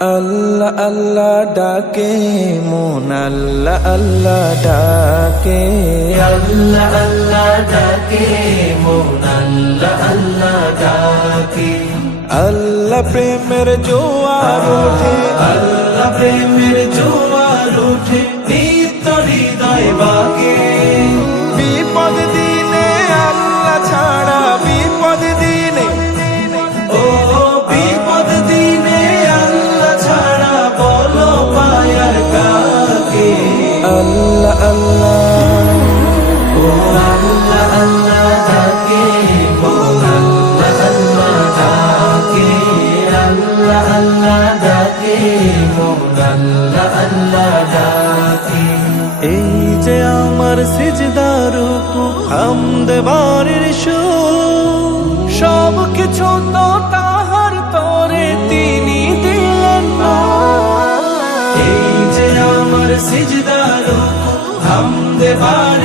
আল্লাহ আল্লাহ ডাকে মন আল্লাহ আল্লাহ ডাকে, আল্লাহ আল্লাহ ডাকে মন আল্লাহ আল্লাহ ডাকে। আল্লাহ প্রেমের জোয়ার ওঠে, আল্লাহ প্রেমের জোয়ার ওঠে নিত্য হৃদয় বাগে। বিপদ দিনে আল্লাহ ছাড়া বিপদ দিনে, ও বিপদ দিনে আল্লাহ ছাড়া বলো পায়ার কাকে। আল্লাহ আল্লাহ ও আল্লাহ আল্লাহ ডাকে মন আল্লাহ আল্লাহ ডাকে। আল্লাহ আল্লাহ ডাকে মন আল্লাহ আল্লাহ ডাকে। এই যে আমার সিজদার রুকু হামদ বাড়ির সুর, সব কিছু তো তাহার তরে তিনি দিলেন না। এই যে আমার সিজদা রুকু হামদে বাড়ি